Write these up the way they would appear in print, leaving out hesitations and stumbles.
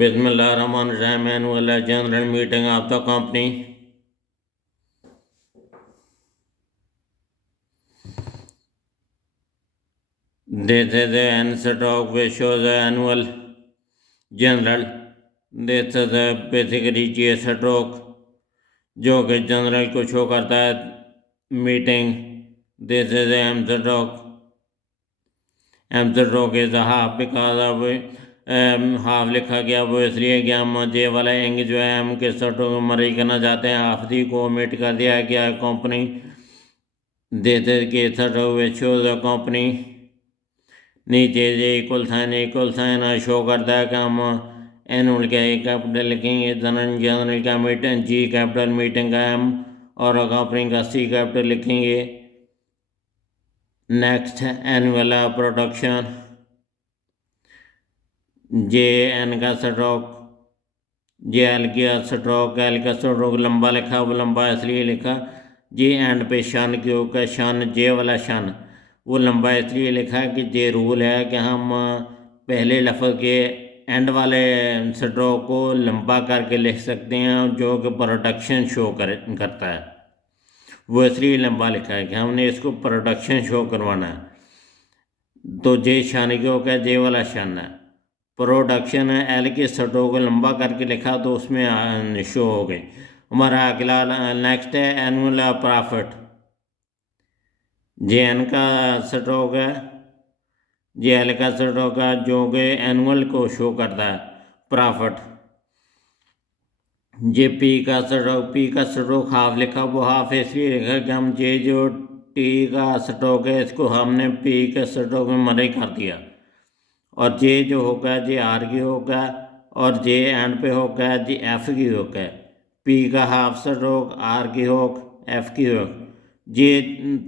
Bismillahirrahmanirrahim. Annual general meeting of the company. This is the answer talk which shows the annual general. This is the basically GS talk जो कि general को show करता है meeting. This is एमसर talk. एमसर talk is half because of half लिखा गया वो इसलिए कि हम जे वाला एंग जो है हम के सटो को मरी करना चाहते हैं. हाफदी को ओमिट कर दिया गया कंपनी. देते के सटो शो द कंपनी. नीचे जे इक्वल साइन शो करता है कि हम एनुअल का ए कैपिटल लिखेंगे. जनरल का मीटिंग जी कैपिटल मीटिंग का एम और कंपनी का सी कैपिटल लिखेंगे. Next annual production. J N का स्ट्रोक. जे एल का स्ट्रोक. एल का स्ट्रोक लंबा लिखा वो लंबा इसलिए लिखा जे एंड पे शन के होगा. शन जे वाला शन वो लंबा इसलिए लिखा कि जे रूल है कि हम पहले लफ्ज़ के एंड वाले स्ट्रोक को लंबा करके लिख सकते हैं जो कि प्रोडक्शन शो करता है. वो इसलिए लंबा लिखा है कि हमने इसको प्रोडक्शन शो करवाना है. तो जे शन के होगा जे वाला शन है. प्रोडक्शन है एल के स्ट्रोक को लंबा करके लिखा तो उसमें शो हो गई. हमारा अगला नेक्स्ट है एनुअल प्रॉफिट. जे एन का स्ट्रोक है. जे एल का स्ट्रोक है जो कि एनुअल को शो करता है प्रॉफिट. जे पी का स्ट्रोक हाफ लिखा वो हाफ इसलिए लिखा कि हम जे जो टी का स्ट्रोक है इसको हमने पी के स्ट्रोक में मरे कर दिया. और जे जो होगा जे आर की होगा और जे एंड पे होगा जे एफ की होगा. पी का हाफ स्ट्रोक आर की होग एफ की होग. ये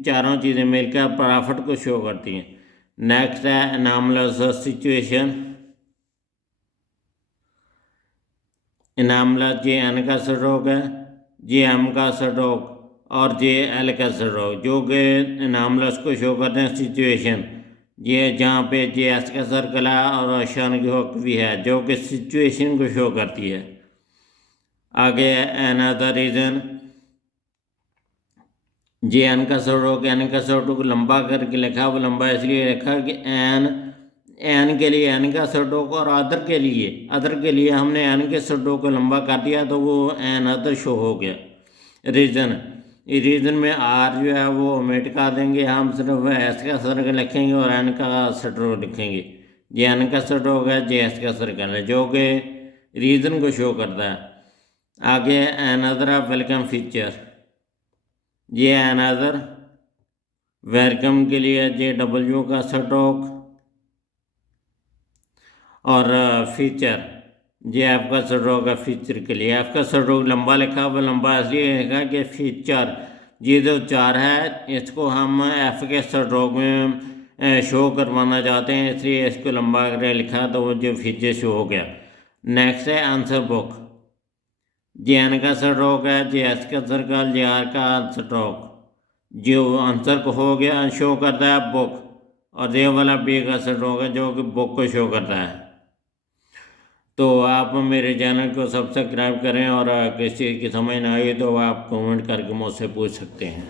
चारों चीज़ें मिलकर प्रॉफिट को शो करती हैं. नेक्स्ट है anomalous situation. Anomalous J N का स्ट्रोक है जे एम का स्ट्रोक और जे एल का स्ट्रोक जो कि एनामलस को शो करते हैं सिचुएशन. ये जहाँ पे जे एस का सर्कल है और शन की हुक भी है जो कि सिचुएशन को शो करती है. आगे अनदर रीज़न. जे एन का स्ट्रोक को लंबा करके लिखा वो लंबा इसलिए लिखा कि एन के लिए एन का स्ट्रोक और अदर के लिए हमने एन के स्ट्रोक को लंबा कर दिया तो वो एन अदर शो हो गया. रीज़न में आर जो है वो ओमिट कर देंगे. हम सिर्फ एस का सर्कल लिखेंगे और एन का स्ट्रोक लिखेंगे. जे एन का स्ट्रोक है जे एस का सर्कल है जो कि रीज़न को शो करता है. आगे अनदर वेलकम फीचर. ये अनदर वेलकम के लिए जे डब्ल्यू का स्ट्रोक और फीचर जे एफ का स्ट्रोक है फीचर के लिए. एफ का स्ट्रोक लंबा लिखा वो लंबा इसलिए लिखा कि फीचर ये जो चार है इसको हम एफ के स्ट्रोक में शो करवाना चाहते हैं इसलिए इसको लंबा करके लिखा तो वो जो फीचर शो हो गया. नेक्स्ट है आंसर बुक. जे एन का स्ट्रोक है जे एस का सर्कल जे आर का स्ट्रोक जो आंसर को हो गया शो करता है बुक. और जे वाला बी का स्ट्रोक है जो कि बुक को शो करता है. तो आप मेरे चैनल को सब्सक्राइब करें और किसी चीज़ की समझ ना आई तो आप कमेंट करके मुझसे पूछ सकते हैं.